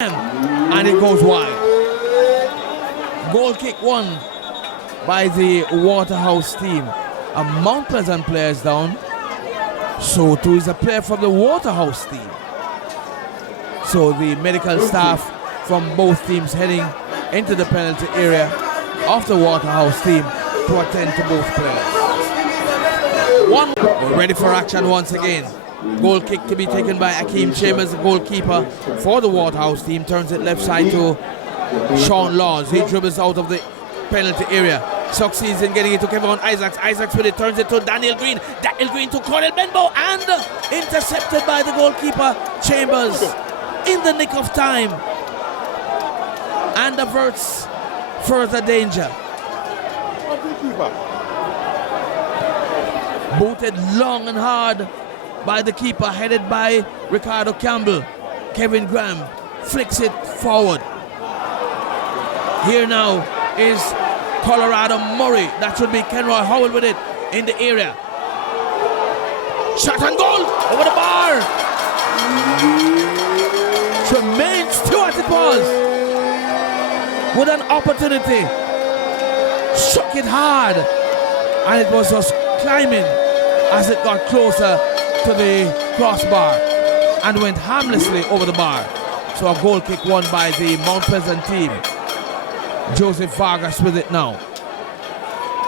and it goes wide. Goal kick won by the Waterhouse team. A Mount Pleasant player is down. So too is a player from the Waterhouse team. So the medical staff from both teams heading into the penalty area of the Waterhouse team to attend to both players. We're ready for action once again. Goal kick to be taken by Akeem Chambers, the goalkeeper for the Waterhouse team. Turns it left side to Sean Laws. He dribbles out of the penalty area. Succeeds in getting it to Kevin Isaacs. Isaacs with it, turns it to Daniel Green. Daniel Green to Cornel Benbow, and intercepted by the goalkeeper Chambers in the nick of time, and averts further danger. Booted long and hard by the keeper, headed by Ricardo Campbell. Kevin Graham flicks it forward. Here now is Colorado Murray. That should be Kenroy Howell with it in the area. Shot and goal over the bar. Tremaine Stewart it was with an opportunity. Shook it hard, and it was just climbing as it got closer to the crossbar and went harmlessly over the bar. So a goal kick won by the Mount Pleasant team. Joseph Vargas with it now.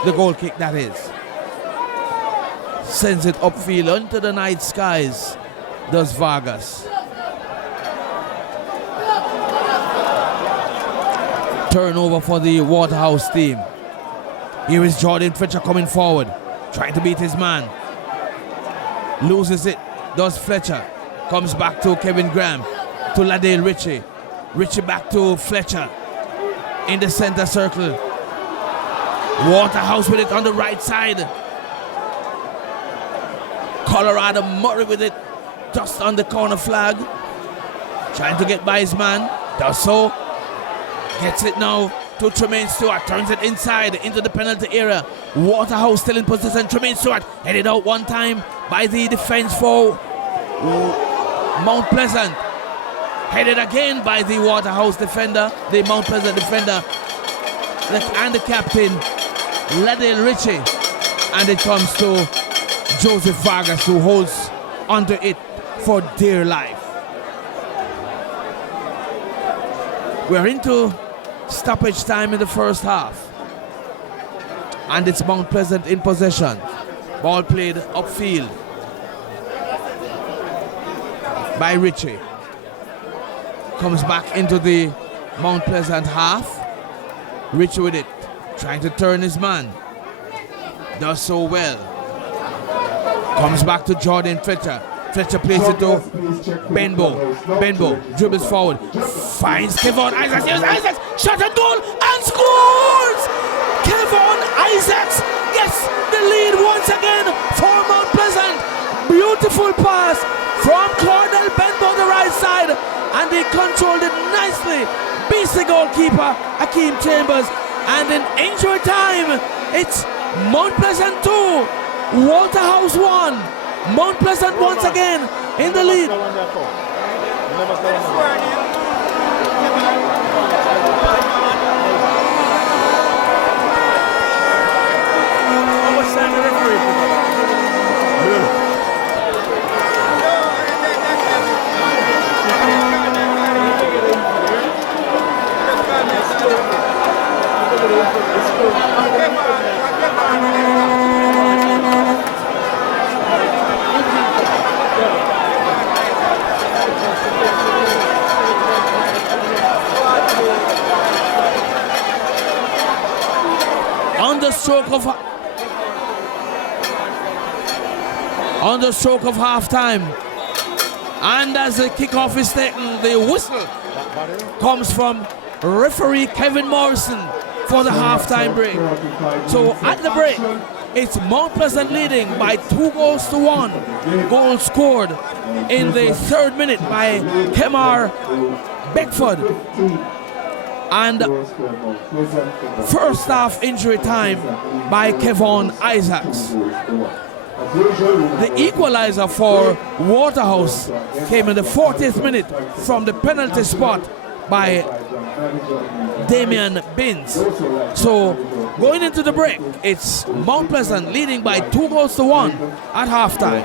The goal kick, that is. Sends it upfield into the night skies, does Vargas. Turnover for the Waterhouse team. Here is Jordan Fletcher coming forward, trying to beat his man. Loses it, does Fletcher. Comes back to Kevin Graham, to Ladale Ritchie. Ritchie back to Fletcher in the center circle. Waterhouse with it on the right side. Colorado Murray with it just on the corner flag. Trying to get by his man. Does so. Gets it now to Tremaine Stewart. Turns it inside into the penalty area. Waterhouse still in position. Tremaine Stewart headed out one time by the defense for Mount Pleasant. Headed again by the Waterhouse defender, the Mount Pleasant defender, and the captain, Ladale Ritchie. And it comes to Joseph Vargas, who holds onto it for dear life. We're into stoppage time in the first half, and it's Mount Pleasant in possession. Ball played upfield by Ritchie. Comes back into the Mount Pleasant half. Ritchie with it, trying to turn his man. Does so well. Comes back to Jordan Fletcher. Fletcher plays it to Benbow. Benbow dribbles forward. Finds Kevon Isaacs. Here's Isaacs. Shot and goal and scores! Kevon Isaacs gets the lead once again for Mount Pleasant. Beautiful pass from Cornel Benbow the right side, and he controlled it nicely. Beats the goalkeeper, Akeem Chambers. And in injury time, it's Mount Pleasant 2, Waterhouse 1. Mount Pleasant once again in the lead. On the stroke of halftime, and as the kickoff is taken, the whistle comes from referee Kevin Morrison for the halftime break. So at the break, it's Mount Pleasant leading by 2-1. Goal scored in the 3rd minute by Kemar Beckford. And first half injury time by Kevon Isaacs. The equalizer for Waterhouse came in the 40th minute from the penalty spot by Damian Binns. So going into the break, it's Mount Pleasant leading by 2-1 at halftime.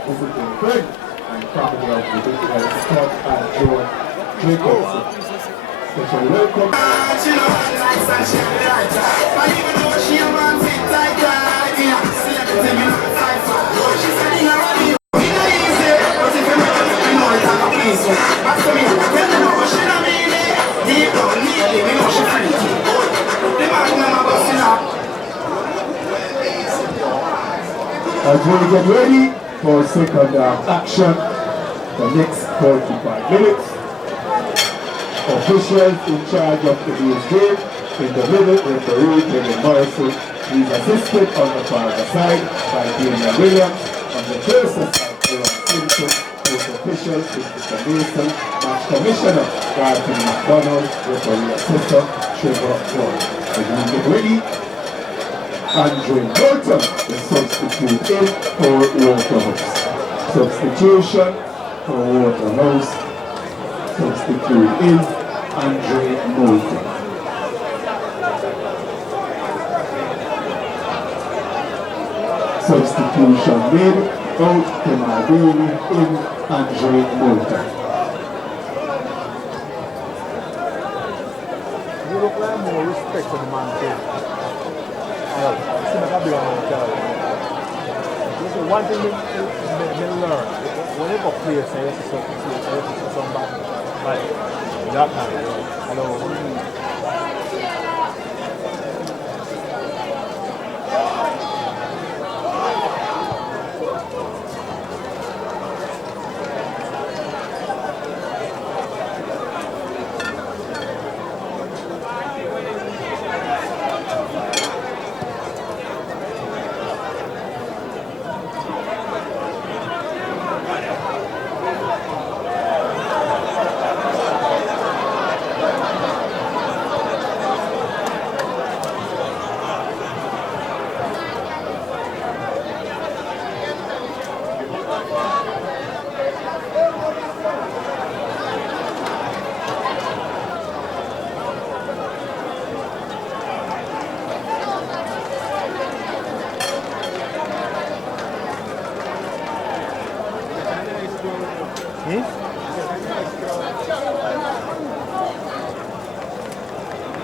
As we get ready for second half action, the next 45 minutes, officials in charge of today's game, in the middle, referee Kevin Morrison, he's assisted on the far side by Daniel Williams, on the closer side, Aaron Simpson, both officials, Mr. Mason, match commissioner, Garfield McDonald, referee assistant, Trevor Ward. As we get ready, Andre Bolton is substitute in for Waterhouse. Substitution for Waterhouse. Substitute in Andre Bolton. Substitution made out Kemadini in Andre Bolton. You look like more respect for the man too. One thing we learn, whenever players say yes to somebody, like that man, hello.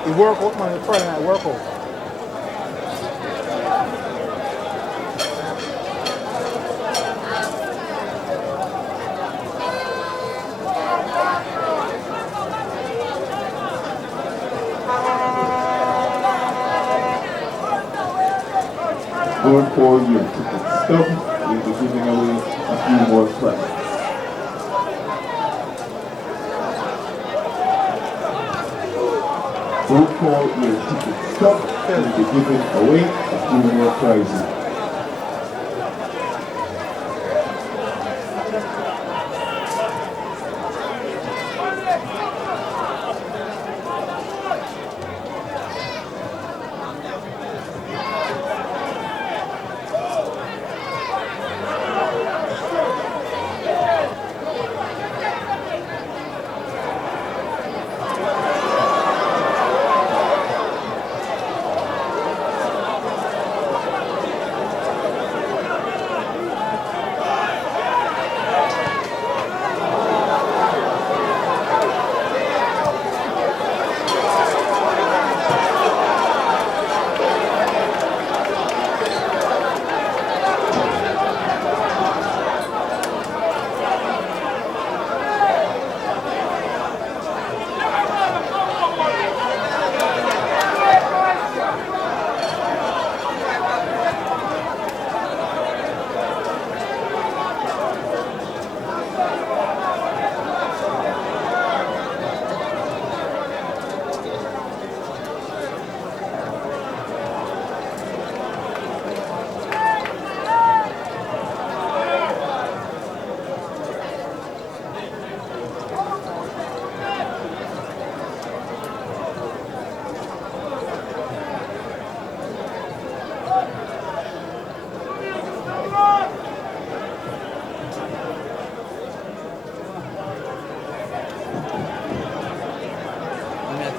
You work out, man, Friday night workout. Going for your ticket stub, we'll be giving away a few more prizes. Don't call your ticket stop, we'll be giving away a few more prizes.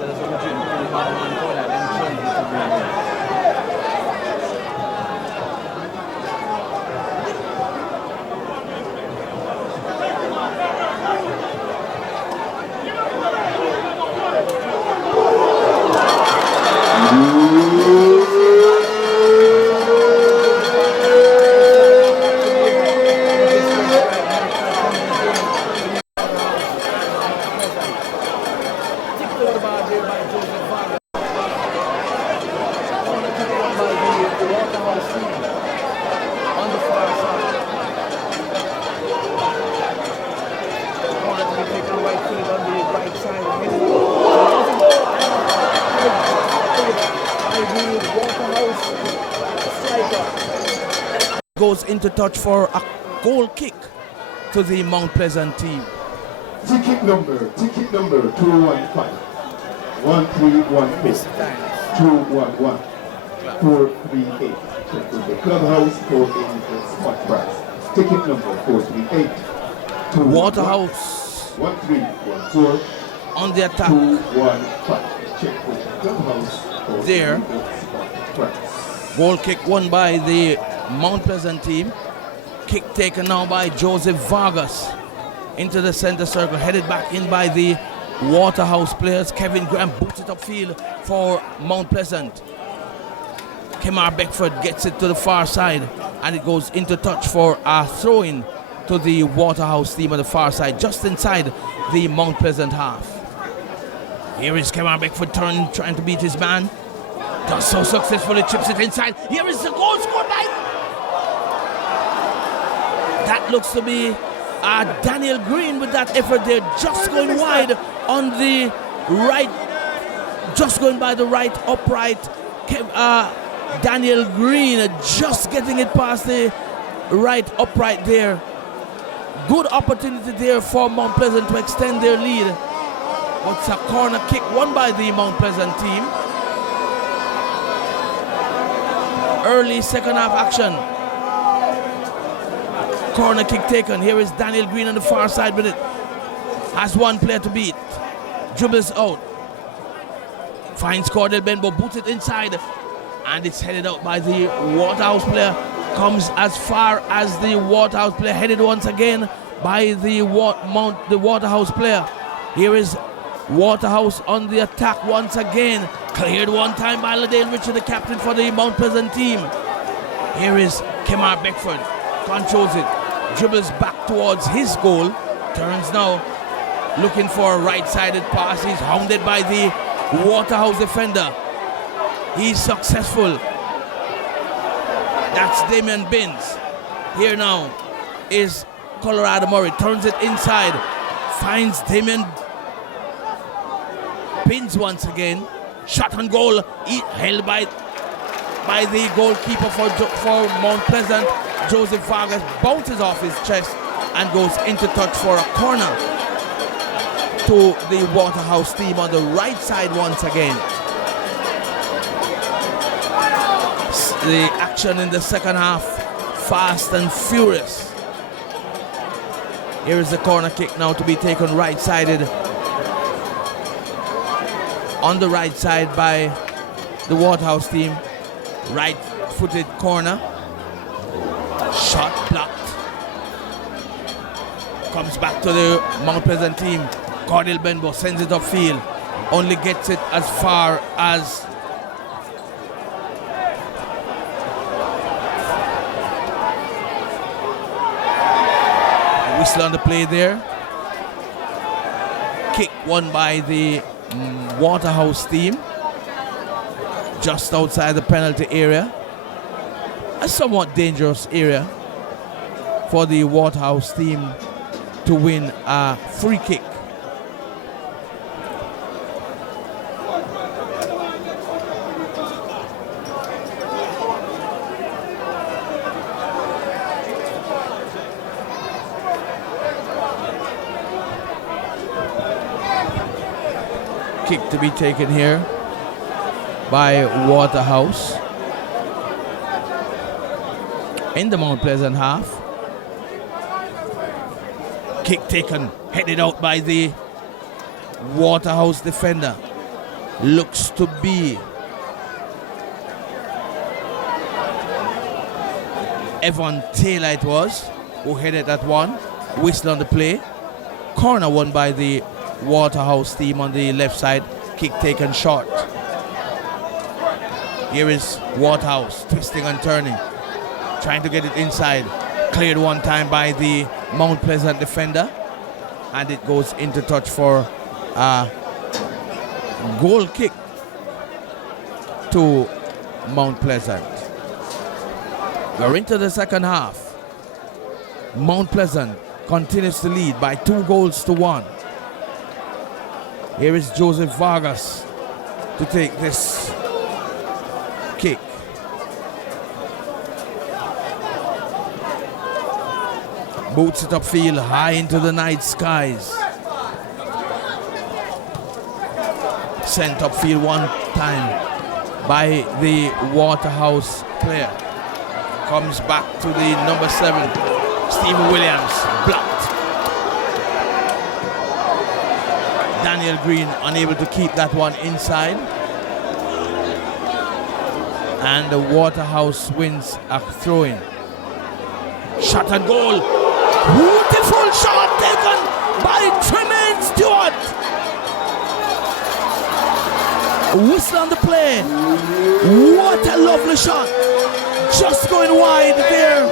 there's a legit one corner, then change it to be. Goes into touch for a goal kick to the Mount Pleasant team. Ticket number 215. 1315. 211. 438. Check with the clubhouse for the spot price. Ticket number 438. Waterhouse 1314. on the attack. 215. Check with the clubhouse for There. the spot price. Goal kick won by the Mount Pleasant team. Kick taken now by Joseph Vargas into the center circle, headed back in by the Waterhouse players. Kevin Graham boots it upfield for Mount Pleasant. Kemar Beckford gets it to the far side, and it goes into touch for a throw-in to the Waterhouse team on the far side, just inside the Mount Pleasant half. Here is Kemar Beckford trying to beat his man. Does so successfully, chips it inside. Here is the goal scored by... That looks to be Daniel Green with that effort there, just going wide on the right, just going by the right upright. Daniel Green just getting it past the right upright there. Good opportunity there for Mount Pleasant to extend their lead. But it's a corner kick won by the Mount Pleasant team. Early second half action. Corner kick taken. Here is Daniel Green on the far side with it. Has one player to beat. Dribbles out. Finds Cordell Benbow. Boots it inside. And it's headed out by the Waterhouse player. Comes as far as the Waterhouse player. Headed once again by the Waterhouse player. Here is Waterhouse on the attack once again. Cleared one time by Ladale Richard, the captain for the Mount Pleasant team. Here is Kemar Beckford. Controls it. Dribbles back towards his goal. Turns now. Looking for a right-sided pass. He's hounded by the Waterhouse defender. He's successful. That's Damian Binns. Here now is Colorado Murray. Turns it inside. Finds Damian Binns once again. Shot on goal. Held by the goalkeeper for Mount Pleasant. Joseph Vargas bounces off his chest and goes into touch for a corner to the Waterhouse team on the right side once again. The action in the second half, fast and furious. Here is the corner kick now to be taken right-sided. On the right side by the Waterhouse team. Right-footed corner. Shot blocked. Comes back to the Mount Pleasant team. Cordell Benbow sends it upfield. Only gets it as far as whistle on the play there. Kick won by the Waterhouse team. Just outside the penalty area. A somewhat dangerous area for the Waterhouse team to win a free kick. Kick to be taken here by Waterhouse in the Mount Pleasant half. Kick taken, headed out by the Waterhouse defender. looks to be Evan Taylor it was, who headed that one. Whistle on the play. Corner won by the Waterhouse team on the left side. Kick taken short. Here is Waterhouse twisting and turning, trying to get it inside. Cleared one time by the Mount Pleasant defender, and it goes into touch for a goal kick to Mount Pleasant. We're into the second half. Mount Pleasant continues to lead by 2-1. Here is Joseph Vargas to take this kick. Boots it upfield, high into the night skies. Sent upfield one time by the Waterhouse player. Comes back to the number 7, Stephen Williams, blocked. Daniel Green unable to keep that one inside. And the Waterhouse wins a throw-in. Shot at goal. Beautiful shot taken by Tremaine Stewart. Whistle on the play. What a lovely shot. Just going wide there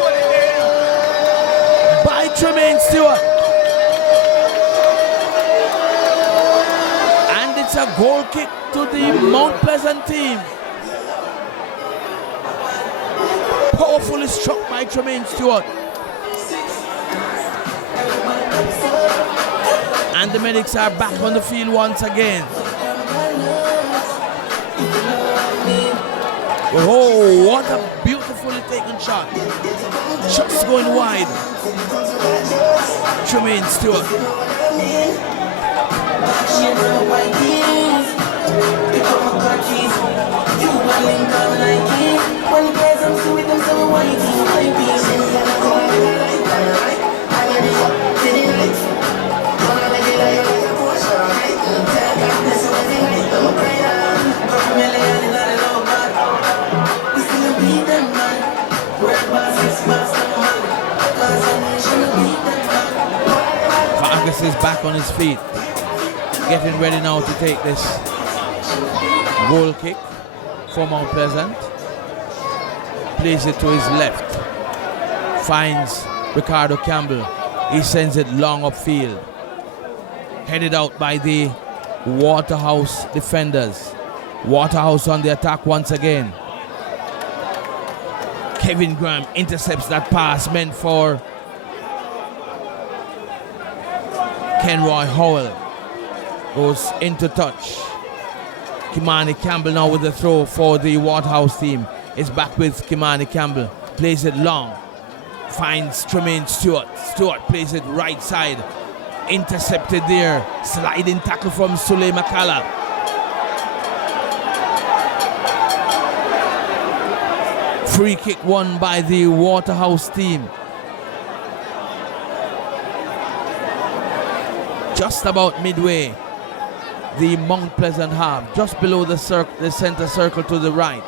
by Tremaine Stewart. And it's a goal kick to the Mount Pleasant team. Powerfully struck by Tremaine Stewart. And the medics are back on the field once again. Oh, what a beautifully taken shot. Just going wide. Tremaine Stewart. Vargas is back on his feet, getting ready now to take this goal kick for Mount Pleasant. Plays it to his left, finds Ricardo Campbell. He sends it long upfield, headed out by the Waterhouse defenders. Waterhouse on the attack once again. Kevin Graham intercepts that pass meant for Kenroy Howell. Goes into touch. Kimani Campbell now with the throw for the Waterhouse team. Is back with Kimani Campbell. Plays it long. Finds Tremaine Stewart. Stewart plays it right side. Intercepted there. Sliding tackle from Sule Makala. Free kick won by the Waterhouse team. Just about midway, the Mount Pleasant half, just below the center circle to the right.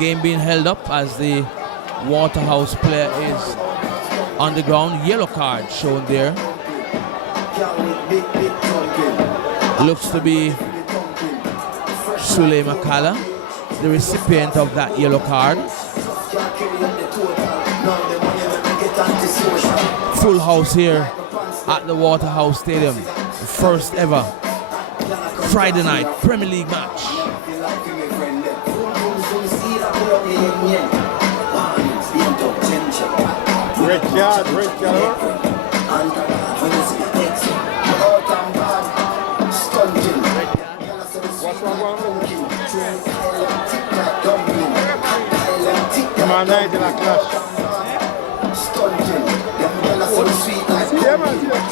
Game being held up as the Waterhouse player is on the ground. Yellow card shown there. Looks to be Sule Makala, the recipient of that yellow card. Full house here at the Waterhouse Stadium. The first ever Friday night Premier League match. Red card. Come on, night in a clash. Yeah, man, see that?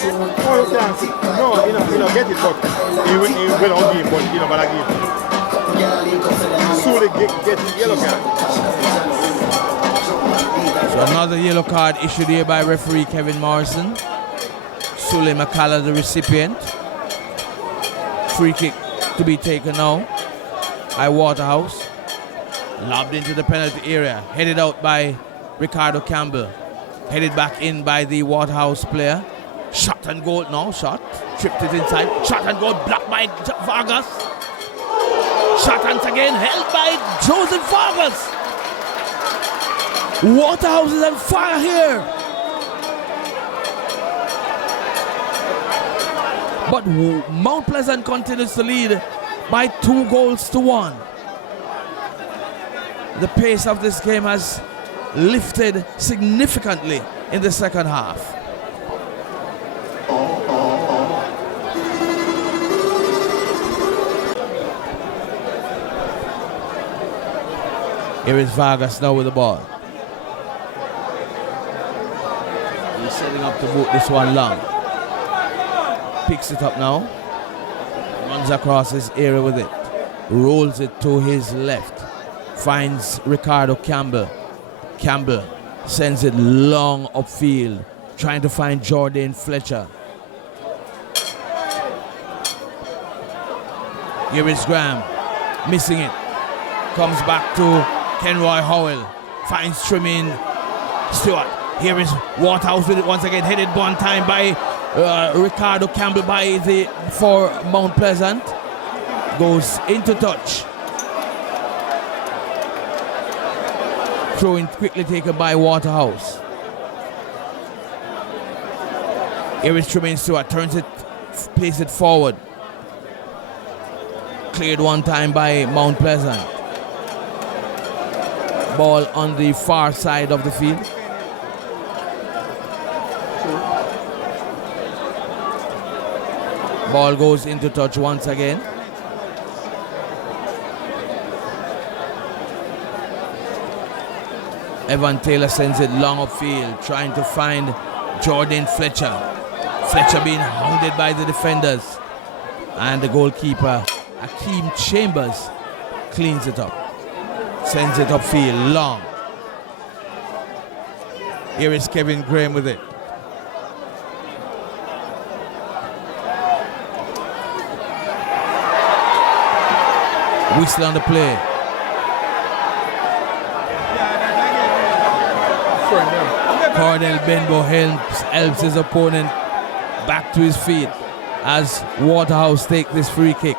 Oh, you can't see. No, you know, get it, but he will on game, but you know, but I give. So they get the yellow card. So another yellow card issued here by referee Kevin Morrison. Sule McCalla the recipient. Free kick to be taken now by Waterhouse. Lobbed into the penalty area. Headed out by Ricardo Campbell. Headed back in by the Waterhouse player. Shot and goal. No, shot. Tripped it inside. Shot and goal. Blocked by Vargas. Shot once again. Held by Joseph Vargas. Waterhouse is on fire here. But Mount Pleasant continues to lead by 2 goals to 1. The pace of this game has lifted significantly in the second half. Here is Vargas now with the ball. He's setting up to boot this one long. Picks it up now. Runs across his area with it. Rolls it to his left. Finds Ricardo Campbell. Campbell sends it long upfield. Trying to find Jordan Fletcher. Here is Graham. Missing it. Comes back to Kenroy Howell. Finds Tremaine Stewart. Here is Waterhouse with it once again. Headed one time by Ricardo Campbell for Mount Pleasant. Goes into touch. Throw in quickly taken by Waterhouse. Here is Tremaine Stewart. Turns it, plays it forward. Cleared one time by Mount Pleasant. Ball on the far side of the field. Ball goes into touch once again. Evan Taylor sends it long upfield, trying to find Jordan Fletcher. Fletcher being hounded by the defenders. And the goalkeeper, Akeem Chambers, cleans it up. Sends it upfield, long. Here is Kevin Graham with it. Whistle on the play. Cordell Benbow helps his opponent back to his feet as Waterhouse take this free kick.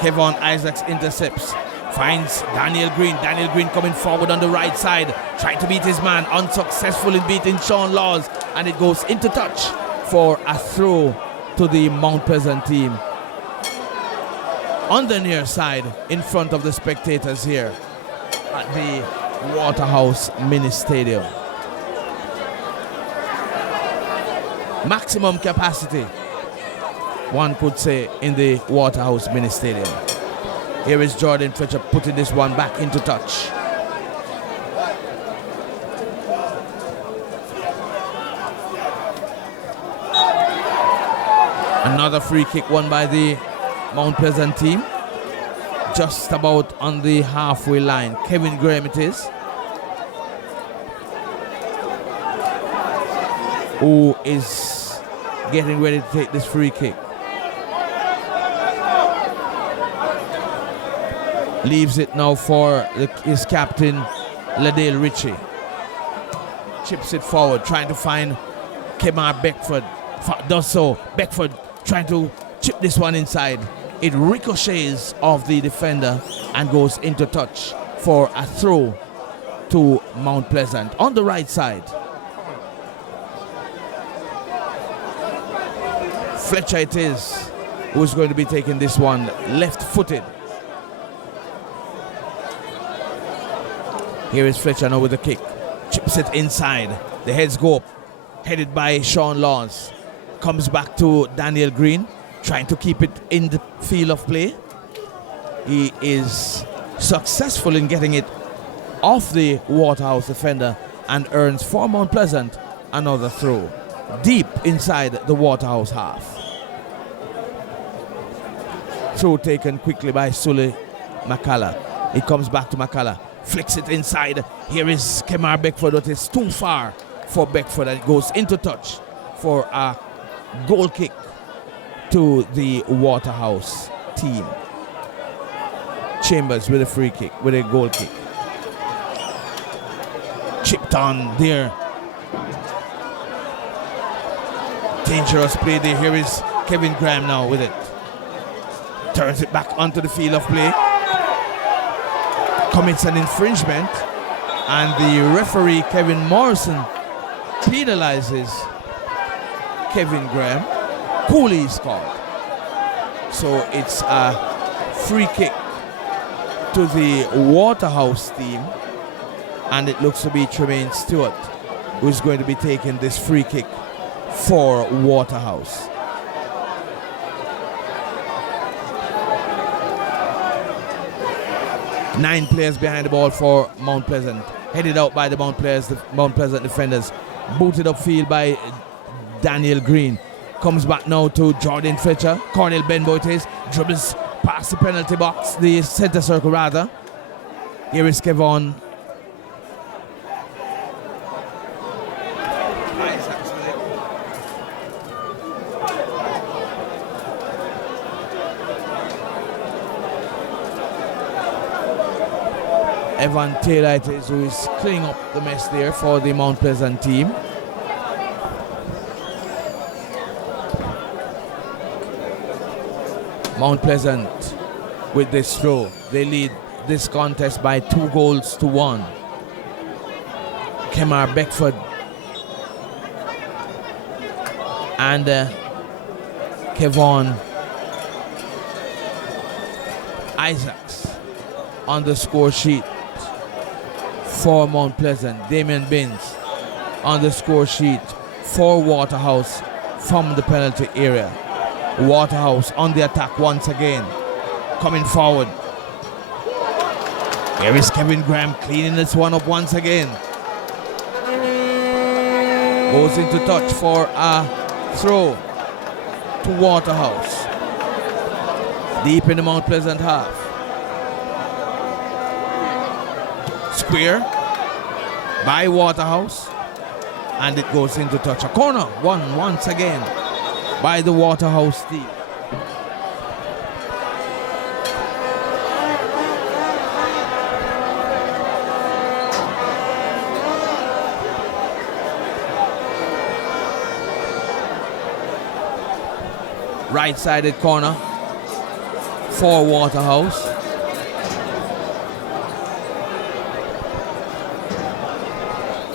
Kevon Isaacs intercepts, finds Daniel Green. Daniel Green coming forward on the right side, trying to beat his man, unsuccessful in beating Sean Laws, and it goes into touch for a throw to the Mount Pleasant team. On the near side, in front of the spectators here at the Waterhouse Mini Stadium. Maximum capacity, one could say, in the Waterhouse Mini Stadium. Here is Jordan Fletcher putting this one back into touch. Another free kick won by the Mount Pleasant team. Just about on the halfway line. Kevin Graham it is, who is getting ready to take this free kick. Leaves it now for his captain, Ladale Ritchie. Chips it forward, trying to find Kemar Beckford. Does so. Beckford trying to chip this one inside. It ricochets off the defender and goes into touch for a throw to Mount Pleasant on the right side. Fletcher it is who's going to be taking this one, left-footed. Here is Fletcher now with the kick. Chips it inside. The heads go up. Headed by Sean Laws. Comes back to Daniel Green, trying to keep it in the field of play. He is successful in getting it off the Waterhouse defender and earns for Mount Pleasant another throw deep inside the Waterhouse half. Throw taken quickly by Sule McCalla. It comes back to McCalla. Flicks it inside. Here is Kemar Beckford, but it's too far for Beckford, and it goes into touch for a goal kick to the Waterhouse team. Chambers with a free kick, with a goal kick. Chipped on there. Dangerous play there. Here is Kevin Graham now with it. Turns it back onto the field of play. Commits an infringement, and the referee Kevin Morrison penalizes Kevin Graham. Cooley is called. So it's a free kick to the Waterhouse team, and it looks to be Tremaine Stewart who is going to be taking this free kick for Waterhouse. Nine players behind the ball for Mount Pleasant. Headed out by the Mount Pleasant defenders. Booted upfield by Daniel Green. Comes back now to Jordan Fletcher. Cornel Benbow it is. Dribbles past the penalty box, the center circle rather. Here is Kevon. Evan Taylor it is, who is cleaning up the mess there for the Mount Pleasant team. Mount Pleasant with this throw. They lead this contest by 2-1. Kemar Beckford and Kevon Isaacs on the score sheet for Mount Pleasant. Damian Binns on the score sheet for Waterhouse from the penalty area. Waterhouse on the attack once again, coming forward. Here is Kevin Graham cleaning this one up once again. Goes into touch for a throw to Waterhouse. Deep in the Mount Pleasant half. Square by Waterhouse, and it goes into touch. A corner won once again by the Waterhouse team. Right-sided corner for Waterhouse.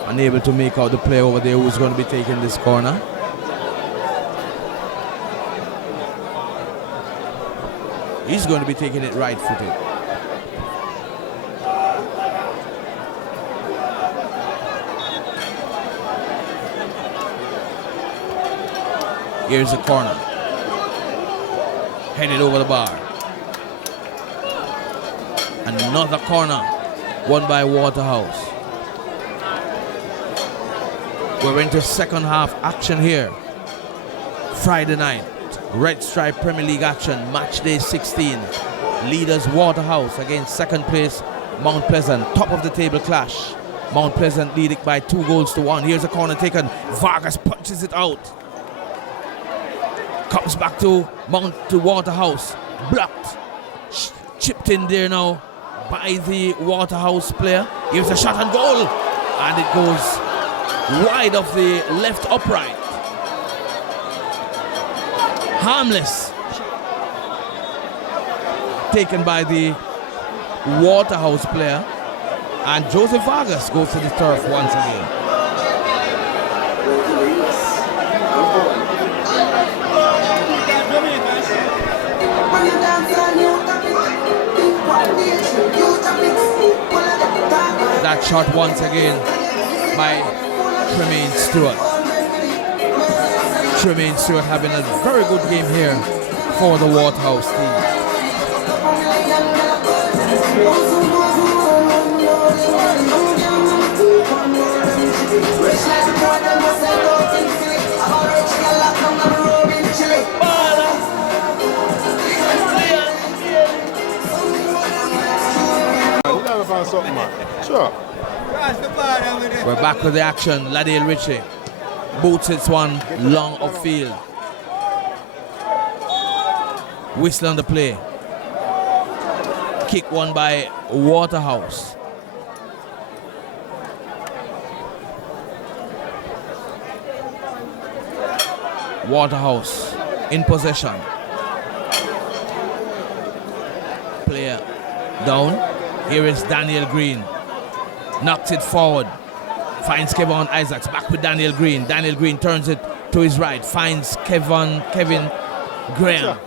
Unable to make out the player over there who's going to be taking this corner. He's going to be taking it right-footed. Here's the corner. Headed over the bar. Another corner won by Waterhouse. We're into second half action here. Friday night, Red Stripe Premier League action, match day 16. Leaders Waterhouse against second place Mount Pleasant. Top of the table clash. Mount Pleasant leading by 2-1. Here's a corner taken. Vargas punches it out. Comes back to Waterhouse. Blocked. Chipped in there now by the Waterhouse player. Here's a shot and goal. And it goes wide of the left upright. Harmless. Taken by the Waterhouse player. And Joseph Vargas goes to the turf once again. That shot once again by Tremaine Stewart. Tremaine Stewart having a very good game here for the Waterhouse team. Something, man. Sure. We're back with the action. Ladale Ritchie boots it one long upfield. Whistle on the play. Kick one by Waterhouse. Waterhouse in possession. Player down. Here is Daniel Green. Knocks it forward. Finds Kevin Isaacs. Back with Daniel Green. Daniel Green turns it to his right. Finds Kevin Graham.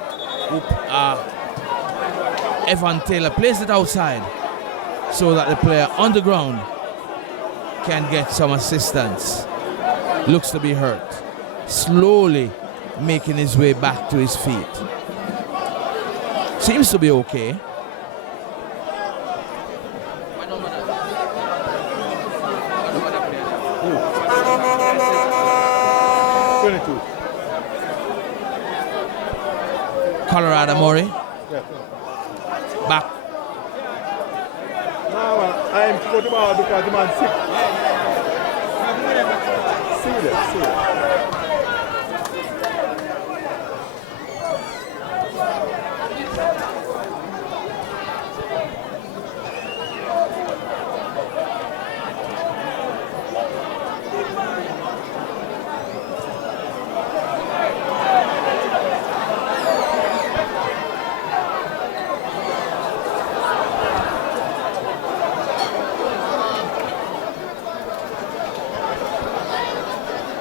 Evan Taylor plays it outside so that the player on the ground can get some assistance. Looks to be hurt. Slowly making his way back to his feet. Seems to be okay. 22. Colorado Murray. Yeah. Back. No, man, I'm put him out because the man sick. See that.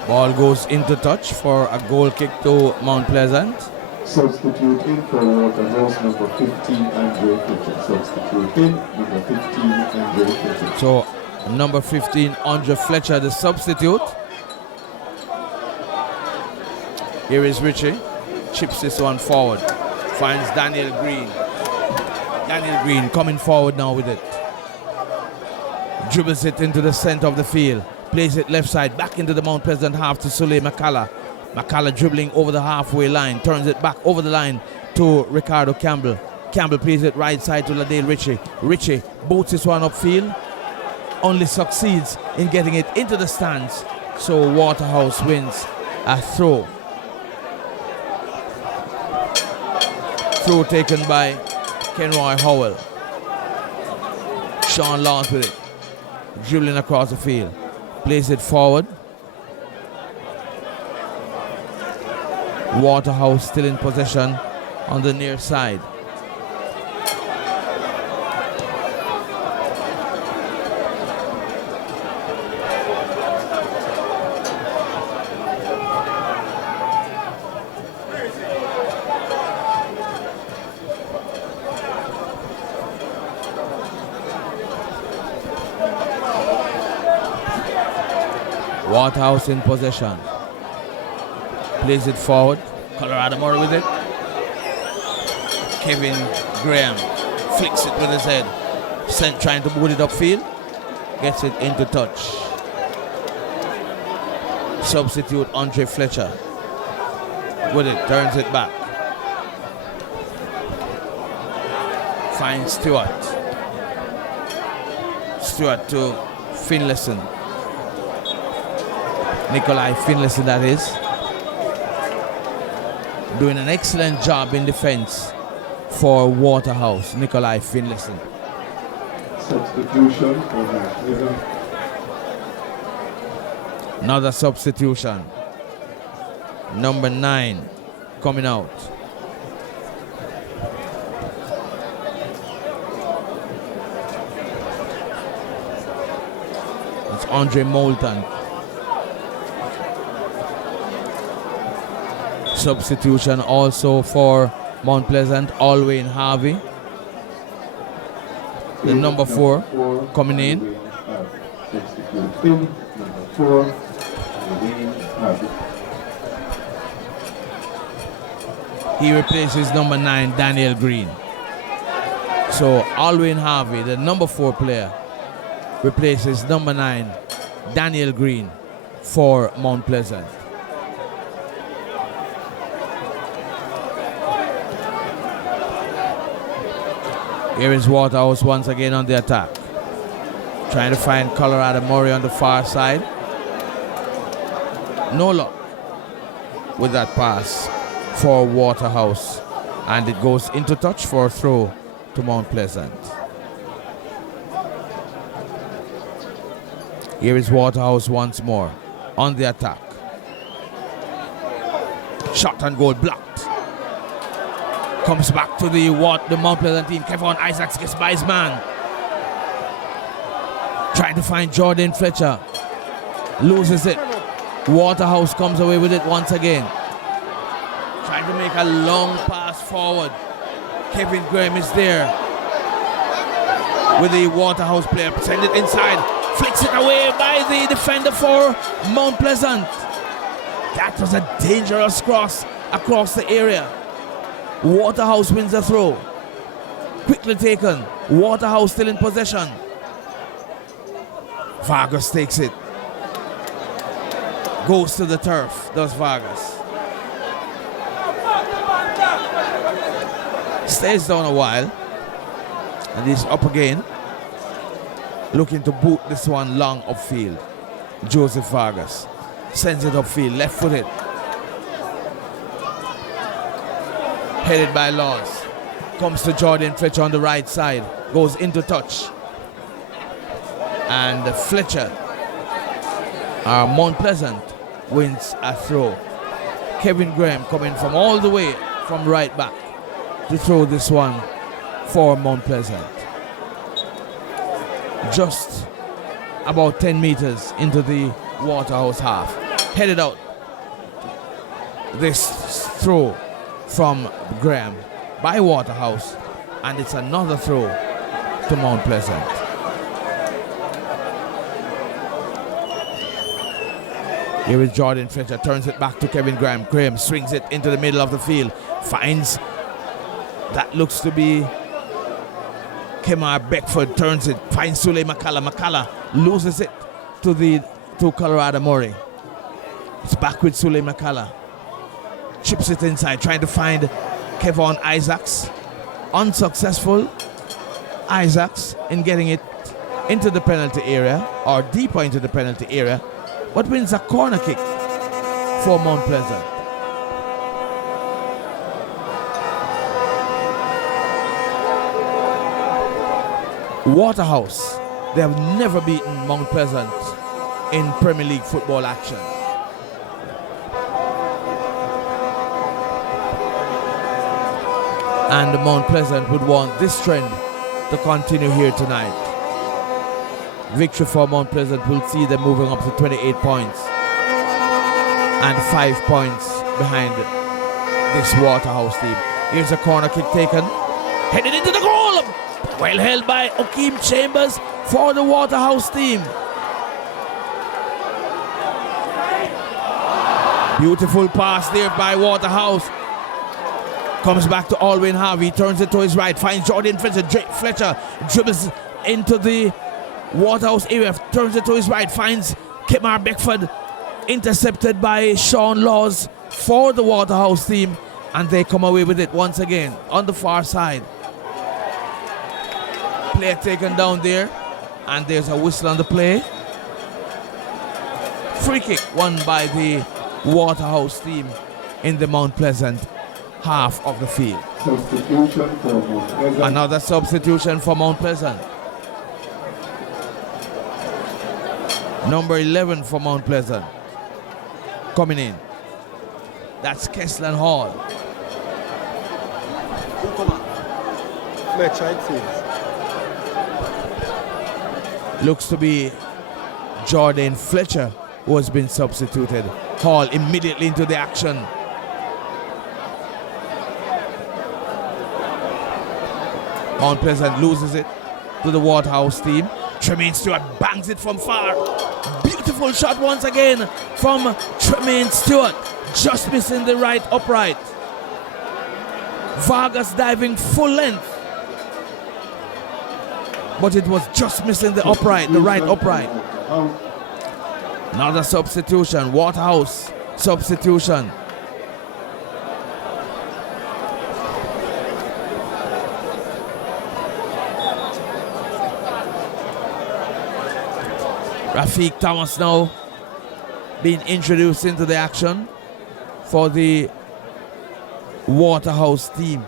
Ball goes into touch for a goal kick to Mount Pleasant. Substitute in for Waterhouse, number 15, Andre Fletcher. Substitute in, number 15, Andre Fletcher. So, number 15, Andre Fletcher, the substitute. Here is Richie. Chips this one forward. Finds Daniel Green. Daniel Green coming forward now with it. Dribbles it into the center of the field. Plays it left side, back into the Mount Pleasant half to Sule McCalla. McCalla dribbling over the halfway line, turns it back over the line to Ricardo Campbell. Campbell plays it right side to Ladale Ritchie. Ritchie boots this one upfield, only succeeds in getting it into the stands. So Waterhouse wins a throw. Throw taken by Kenroy Howell. Sean Lawrence with it, dribbling across the field. Plays it forward. Waterhouse still in possession on the near side. Waterhouse in possession. Plays it forward. Colorado Murray with it. Kevin Graham flicks it with his head. Trying to boot it upfield. Gets it into touch. Substitute Andre Fletcher with it. Turns it back. Finds Stewart. Stewart to Finlayson. Nikolai Finlayson, that is. Doing an excellent job in defense for Waterhouse. Nikolai Finlayson. Substitution. Another substitution. Number 9 coming out. It's Andre Moulton. Substitution also for Mount Pleasant, Alwyn Harvey. The number 4 coming in. Substitute in, number 4, Alwyn Harvey. He replaces number 9, Daniel Green. So Alwyn Harvey, the number 4 player, replaces number 9, Daniel Green for Mount Pleasant. Here is Waterhouse once again on the attack. Trying to find Colorado Murray on the far side. No luck with that pass for Waterhouse. And it goes into touch for a throw to Mount Pleasant. Here is Waterhouse once more on the attack. Shot and goal blocked. Comes back to the Mount Pleasant team. Kevon Isaacs gets by his man. Trying to find Jordan Fletcher. Loses it. Waterhouse comes away with it once again. Trying to make a long pass forward. Kevin Graham is there with the Waterhouse player. Send it inside. Flicks it away by the defender for Mount Pleasant. That was a dangerous cross across the area. Waterhouse wins the throw. Quickly taken. Waterhouse still in possession. Vargas takes it. Goes to the turf, does Vargas. Stays down a while. And he's up again. Looking to boot this one long upfield. Joseph Vargas sends it upfield, left footed. Headed by Laws. Comes to Jordan Fletcher on the right side. Goes into touch. And Fletcher, Mount Pleasant, wins a throw. Kevin Graham coming from all the way from right back to throw this one for Mount Pleasant. Just about 10 meters into the Waterhouse half. Headed out. This throw from Graham by Waterhouse, and it's another throw to Mount Pleasant. Here is Jordan Fletcher, turns it back to Kevin Graham. Graham swings it into the middle of the field. Finds, that looks to be Kemar Beckford, turns it, finds Sule McCullough. McCullough loses it to Colorado Murray. It's back with Sule McCullough. Chips it inside, trying to find Kevon Isaacs. Unsuccessful. Isaacs in getting it into the penalty area, or deeper into the penalty area, but wins a corner kick for Mount Pleasant. Waterhouse, they have never beaten Mount Pleasant in Premier League football action. And Mount Pleasant would want this trend to continue here tonight. Victory for Mount Pleasant will see them moving up to 28 points and 5 points behind this Waterhouse team. Here's a corner kick taken, headed into the goal, well held by Okeem Chambers for the Waterhouse team. Beautiful pass there by Waterhouse. Comes back to Alwyn Harvey, turns it to his right, finds Jordan Fletcher. Fletcher dribbles into the Waterhouse area, turns it to his right, finds Kemar Beckford, intercepted by Sean Laws for the Waterhouse team, and they come away with it once again on the far side. Player taken down there, and there's a whistle on the play. Free kick won by the Waterhouse team in the Mount Pleasant half of the field. Substitution for Mount Pleasant. Another substitution for Mount Pleasant. Number 11 for Mount Pleasant coming in. That's Keslan Hall. Fletcher, it is. Looks to be Jordan Fletcher who has been substituted. Hall immediately into the action. Mount Pleasant loses it to the Waterhouse team. Tremaine Stewart bangs it from far. Beautiful shot once again from Tremaine Stewart. Just missing the right upright. Vargas diving full length. But it was just missing the upright, the right upright. Another substitution. Waterhouse substitution. Rafiq Thomas now being introduced into the action for the Waterhouse team.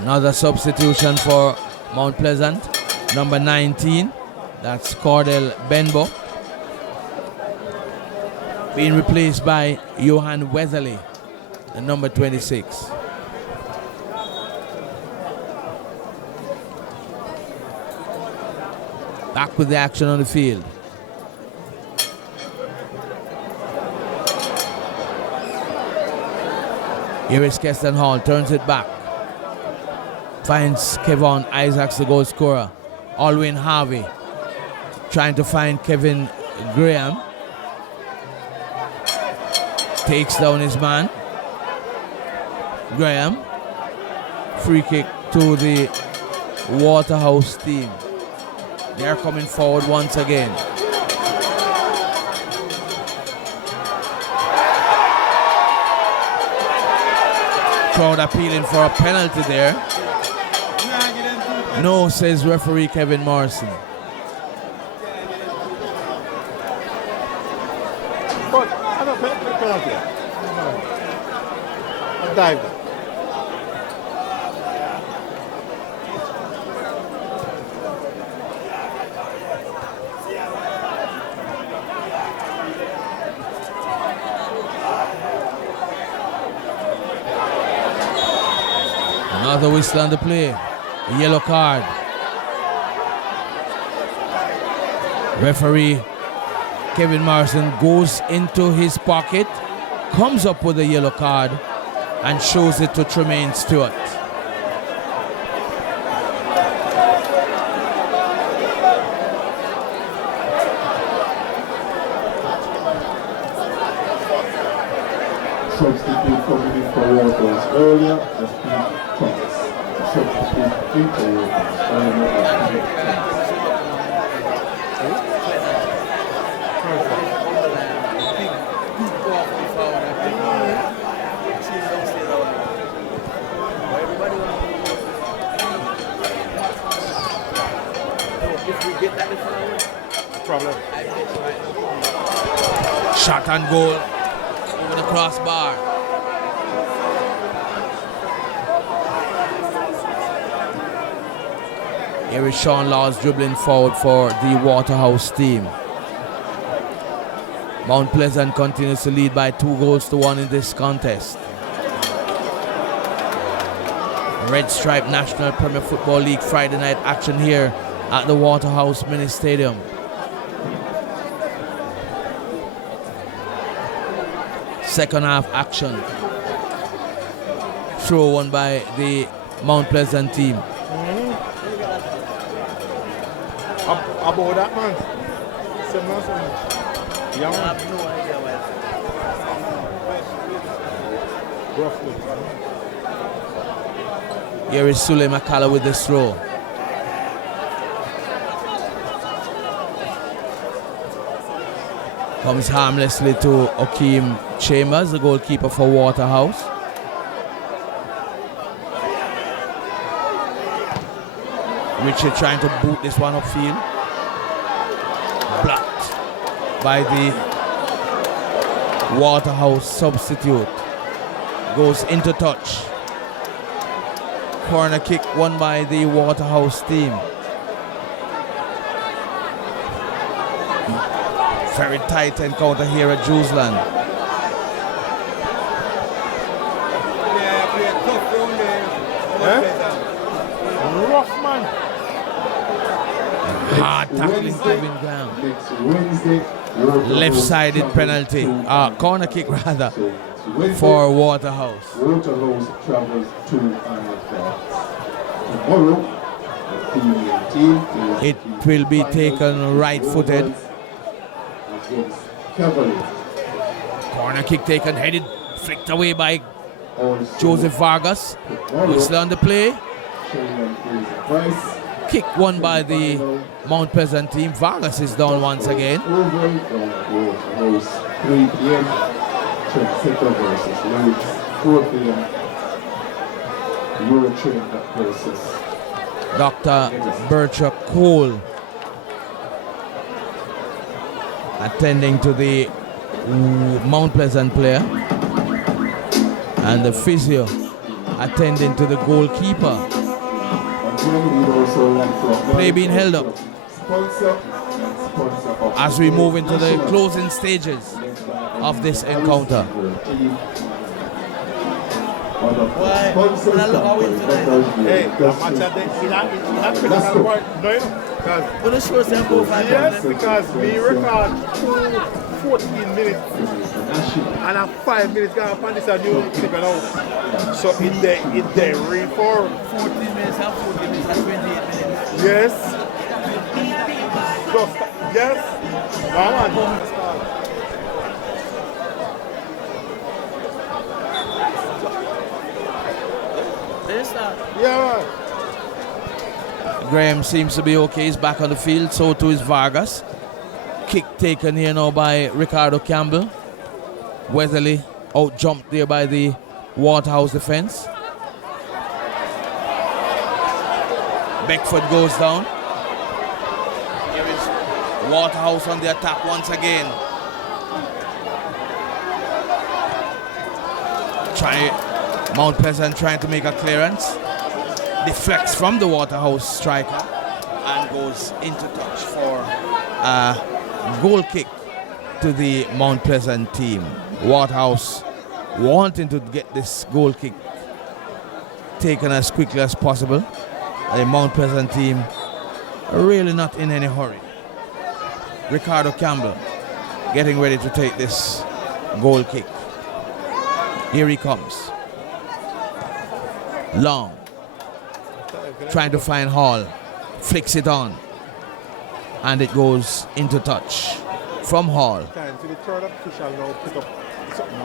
Another substitution for Mount Pleasant, number 19, that's Cordell Benbow, being replaced by Johan Weatherly, the number 26. Back with the action on the field. Here is Keston Hall, turns it back. Finds Kevon Isaacs, the goal scorer. Alwyn Harvey trying to find Kevin Graham. Takes down his man. Graham. Free kick to the Waterhouse team. They're coming forward once again. Crowd appealing for a penalty there. No, says referee Kevin Morrison. But I don't think the penalty. I dived. Another whistle on the play. A yellow card. Referee Kevin Morrison goes into his pocket, comes up with a yellow card, and shows it to Tremaine Stewart. Substitute coming in for Waterhouse earlier, just Thomas. Substitute in for Waterhouse earlier, just Problem. Shot and goal over the crossbar. Here is Sean Laws dribbling forward for the Waterhouse team. Mount Pleasant continues to lead by 2-1 in this contest. Red Stripe National Premier Football League Friday night action here at the Waterhouse Mini Stadium. Second half action. Throw one by the Mount Pleasant team. About that man. 7 months. Yeah, man. I have no idea why. Roughly. Here is Sule Makala with this throw. Comes harmlessly to Okeem Chambers, the goalkeeper for Waterhouse. Richard trying to boot this one upfield. Blocked by the Waterhouse substitute. Goes into touch. Corner kick won by the Waterhouse team. Very tight encounter here at Jerusalem. Kevin Graham. Next Wednesday, Waterhouse Left-sided travels penalty, to corner kick rather, So Wednesday, for Waterhouse. Waterhouse travels to tomorrow. The female team is It the will be final taken right-footed. against Cavaliers. Corner kick taken, headed, flicked away by Also, Joseph Vargas. tomorrow, Whistle on the play. Shannon Fraser Price. Kick won by the Mount Pleasant team. Vargas is down once again. Over down at Waterhouse, 3 p.m. Trendsetter versus Lewis, 4 p.m. Eurotrain versus Dr. Bertra Cole attending to the Mount Pleasant player, and the physio attending to the goalkeeper. Play being held up as we move into the closing stages of this encounter. Hey, that match at the in a critical part, no, yes, because we record 14 minutes and a 5 minutes gone upon this a new clip now. So in the read for 14 minutes and 14 minutes and 28 minutes. yes. Just yes. Come on. Yeah, man. Graham seems to be okay. He's back on the field. So too is Vargas. Kick taken here now by Ricardo Campbell. Weatherly out jumped there by the Waterhouse defense. Beckford goes down. Here is Waterhouse on the attack once again. Mount Pleasant trying to make a clearance. Deflects from the Waterhouse striker and goes into touch for a goal kick to the Mount Pleasant team. Waterhouse wanting to get this goal kick taken as quickly as possible. The Mount Pleasant team really not in any hurry. Ricardo Campbell getting ready to take this goal kick. Here he comes. Long. Trying to find Hall. Flicks it on. And it goes into touch from Hall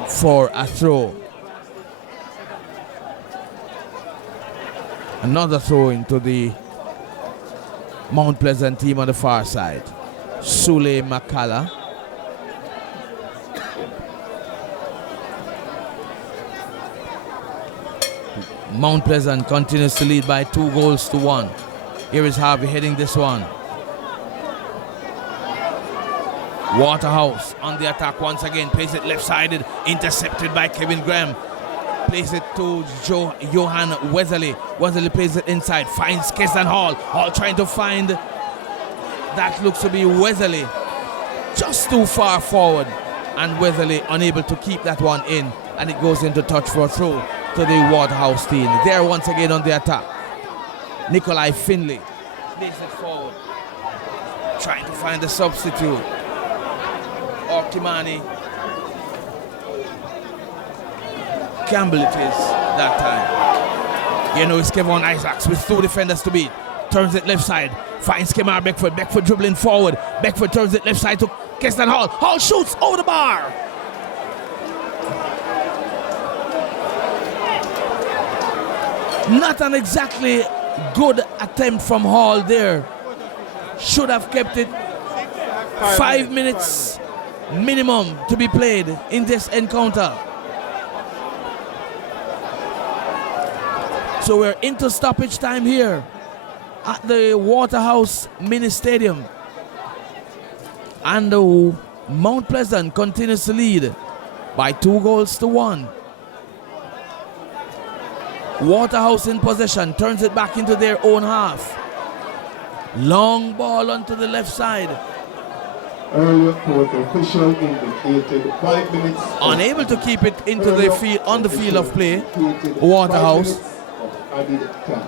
for a throw. Another throw into the Mount Pleasant team on the far side. Sule Makala. Mount Pleasant continues to lead by 2-1. Here is Harvey heading this one. Waterhouse on the attack once again. Plays it left-sided. Intercepted by Kevin Graham. Plays it to Johan Weatherly. Weatherly plays it inside. Finds Keston Hall. Hall trying to find. That looks to be Weatherly. Just too far forward. And Weatherly unable to keep that one in. And it goes into touch for a throw to the Waterhouse team. There once again on the attack. Nikolai Finley plays it forward. Trying to find a substitute. Orkimani. Campbell it is that time. You know, it's Kevon Isaacs with 2 defenders to beat. Turns it left side. Finds Kemar Beckford. Beckford dribbling forward. Beckford turns it left side to Keston Hall. Hall shoots over the bar. Not an exactly good attempt from Hall there. Should have kept it 5 minutes minimum to be played in this encounter. So we're into stoppage time here at the Waterhouse Mini Stadium. And the Mount Pleasant continues to lead by 2-1. Waterhouse in possession, turns it back into their own half. Long ball onto the left side. Earlier court official indicated 5 minutes. Unable to keep it into the field on the field of play. Waterhouse.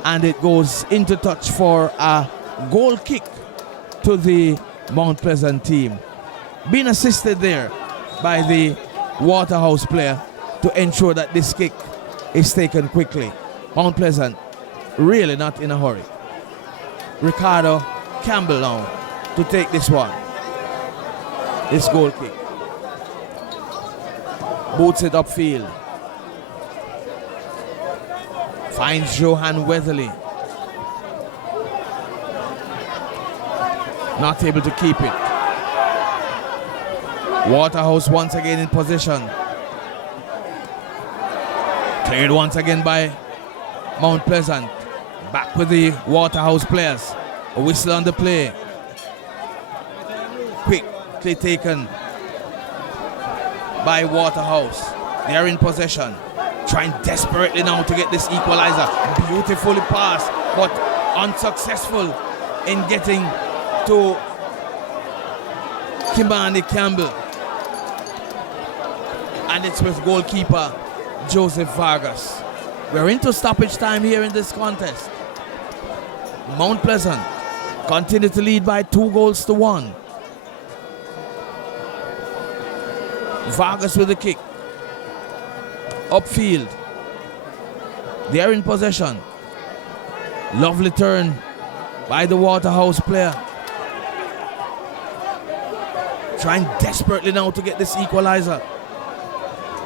And it goes into touch for a goal kick to the Mount Pleasant team. Being assisted there by the Waterhouse player to ensure that this kick is taken quickly. Mount Pleasant really not in a hurry. Ricardo Campbell now to take this one. This goal kick. Boots it upfield. Finds Johan Weatherly. Not able to keep it. Waterhouse once again in possession. Cleared once again by Mount Pleasant. Back with the Waterhouse players. A whistle on the play. Quickly taken by Waterhouse. They are in possession. Trying desperately now to get this equalizer. Beautifully passed, but unsuccessful in getting to Kimani Campbell. And it's with goalkeeper Joseph Vargas. We're into stoppage time here in this contest. Mount Pleasant continue to lead by 2-1. Vargas with the kick. Upfield. They are in possession. Lovely turn by the Waterhouse player. Trying desperately now to get this equalizer.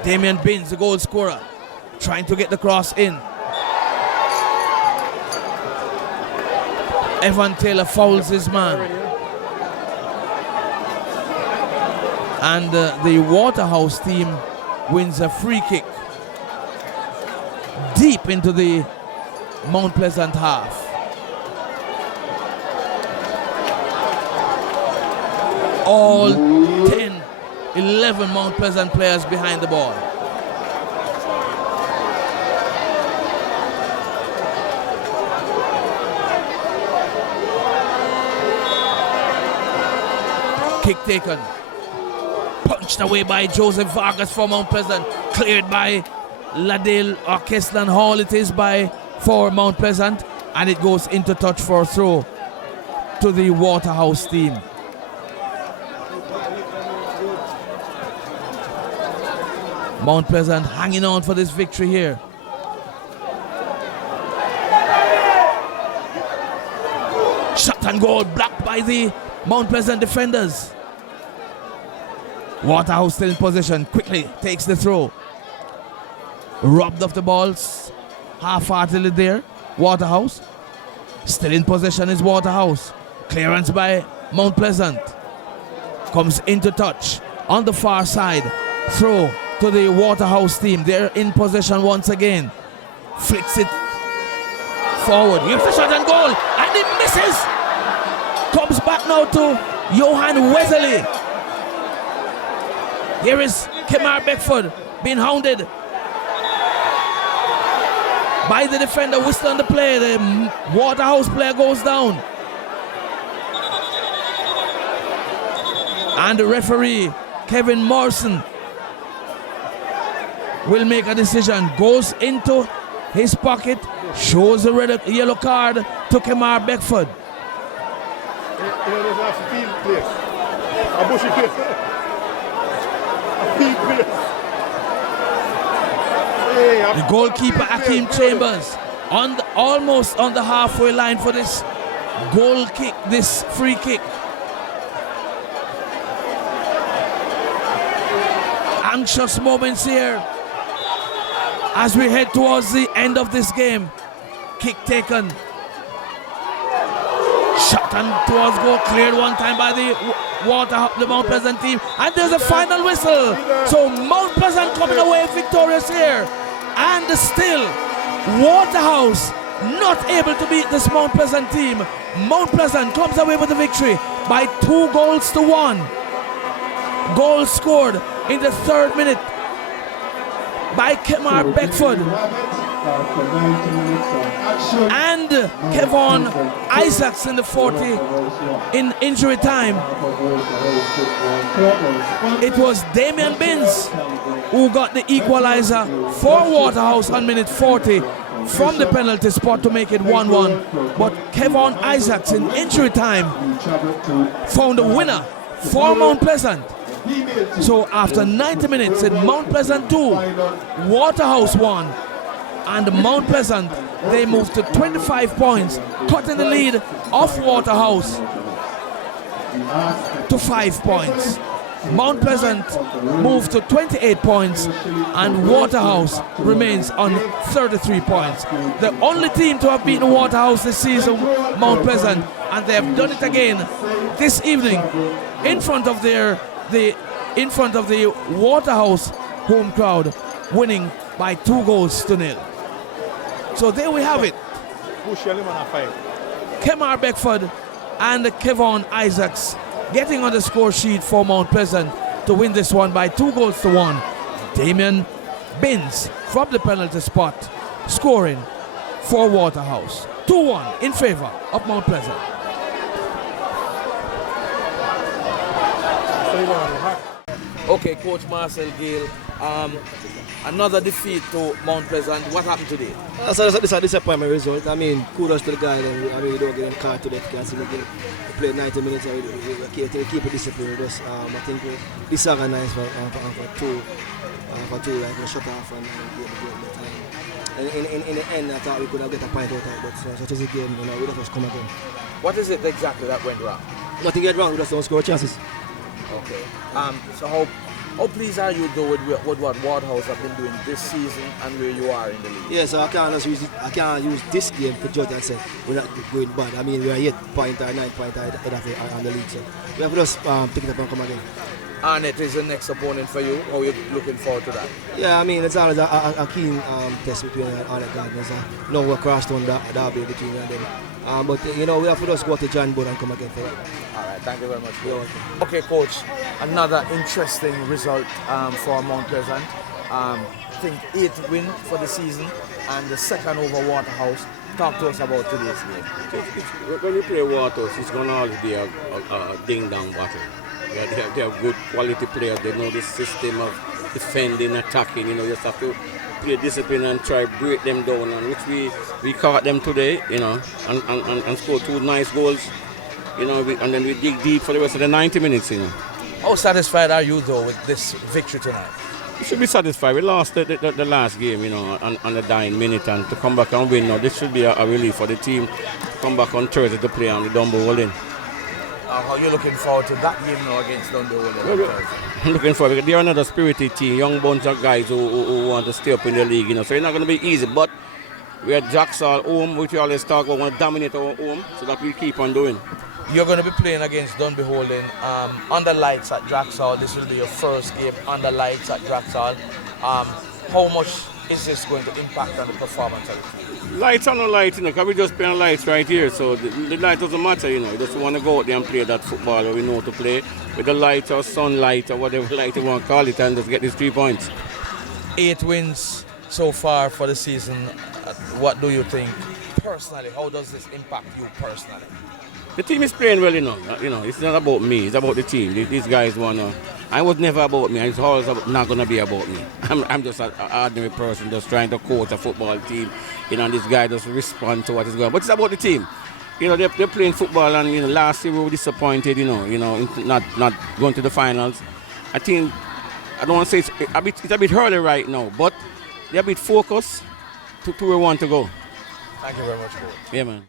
Damian Binns, the goal scorer, trying to get the cross in. Evan Taylor fouls his man. And the Waterhouse team wins a free kick deep into the Mount Pleasant half. All 10, 11 Mount Pleasant players behind the ball. Kick taken. Punched away by Joseph Vargas for Mount Pleasant. Cleared by Ladale or Keslan Hall it is for Mount Pleasant. And it goes into touch for a throw to the Waterhouse team. Mount Pleasant hanging on for this victory here. Shot and goal blocked by the Mount Pleasant defenders. Waterhouse still in possession, quickly takes the throw. Robbed of the balls half-heartedly there. Waterhouse still in possession is Waterhouse. Clearance by Mount Pleasant. Comes into touch on the far side. Throw to the Waterhouse team. They're in possession once again. Flicks it forward. Here's the shot and goal. And it misses. Comes back now to Johan Weatherly. Here is Kemar Beckford being hounded by the defender. Whistle on the play. The Waterhouse player goes down. And the referee, Kevin Morrison, will make a decision. Goes into his pocket, shows the yellow card to Kemar Beckford. That's a field place. A bushy place. A field place. The goalkeeper Akeem Chambers almost on the halfway line for this goal kick, this free kick. Anxious moments here as we head towards the end of this game. Kick taken. Shot and towards goal. Cleared one time by the Mount Pleasant team. And there's a final whistle. So Mount Pleasant coming away victorious here. And still, Waterhouse not able to beat this Mount Pleasant team. Mount Pleasant comes away with the victory by 2-1. Goal scored in the 3rd minute by Kemar Beckford and Kevon Isaacs in the 40 in injury time. It was Damian Binns who got the equalizer for Waterhouse on minute 40 from the penalty spot to make it 1-1. But Kevon Isaacs in injury time found the winner for Mount Pleasant. So after 90 minutes, it's Mount Pleasant 2, Waterhouse 1, and Mount Pleasant, they moved to 25 points, cutting the lead of Waterhouse to 5 points. Mount Pleasant moved to 28 points, and Waterhouse remains on 33 points. The only team to have beaten Waterhouse this season, Mount Pleasant, and they have done it again this evening in front of the Waterhouse home crowd, winning by 2-0. So there we have it. Kemar Beckford and Kevon Isaacs getting on the score sheet for Mount Pleasant to win this one by 2-1. Damien Binns from the penalty spot scoring for Waterhouse. 2-1 in favor of Mount Pleasant. Okay, Coach Marcel Gale, another defeat to Mount Pleasant. What happened today? So it's a disappointment result. I mean, kudos to the guy. We don't get caught today because we played 90 minutes. We keep it disciplined. I think we disorganized for two. Like we shut off and in the end, I thought we could have get a point out of it. But such as a game, we just come again. What is it exactly that went wrong? Nothing went wrong. We just don't score chances. Okay. So how pleased are you though with what Waterhouse have been doing this season and where you are in the league? Yeah, so I can't use this game to judge and say we're not going bad. I mean, we are 8 points or 9 points ahead of the league. So we have to just pick it up and come again. And it is the next opponent for you. How are you looking forward to that? Yeah, I mean, it's always a keen test between all the Gardners. No we're crossed on derby between them. But we have to just go to John Board and come again for that. All right, thank you very much. Okay, Coach, another interesting result for Mount Pleasant. I think 8th win for the season and the second over Waterhouse. Talk to us about today's game. When you play Waterhouse, it's going to always be a ding-dong battle. They have good quality players. They know the system of defending, attacking. You just have to play discipline and try break them down. And which we caught them today, and score 2 nice goals. And then we dig deep for the rest of the 90 minutes. How satisfied are you though with this victory tonight? We should be satisfied. We lost the last game, on the dying minute, and to come back and win now, this should be a relief for the team to come back on Thursday to play on the Dumbo Wolin. How are you looking forward to that game now against Dundee Wolin? I'm looking forward because they're another spirited team, young bunch of guys who want to stay up in the league, So it's not going to be easy, but we are Jacksall home, which we always talk about, want to dominate our home, so that we keep on doing. You're going to be playing against Dundee Wolin under lights at Jacksall. This will be your first game under lights at Jacksall. How much is this going to impact on the performance of the team? Lights or no lights, because we just playing lights right here, so the light doesn't matter, We just want to go out there and play that football that we know to play with the light or sunlight or whatever light you want to call it, and just get these 3 points. 8 wins so far for the season. What do you think personally? How does this impact you personally? The team is playing well enough. It's not about me. It's about the team. These guys want to. I was never about me. It's always not going to be about me. I'm just an ordinary person just trying to coach a football team. And this guy just respond to what is going on. But it's about the team. They're playing football, and last year we were disappointed. Not going to the finals. I think I don't want to say it's a bit early right now, but they're a bit focused to where we want to go. Thank you very much, Coach. Yeah, man.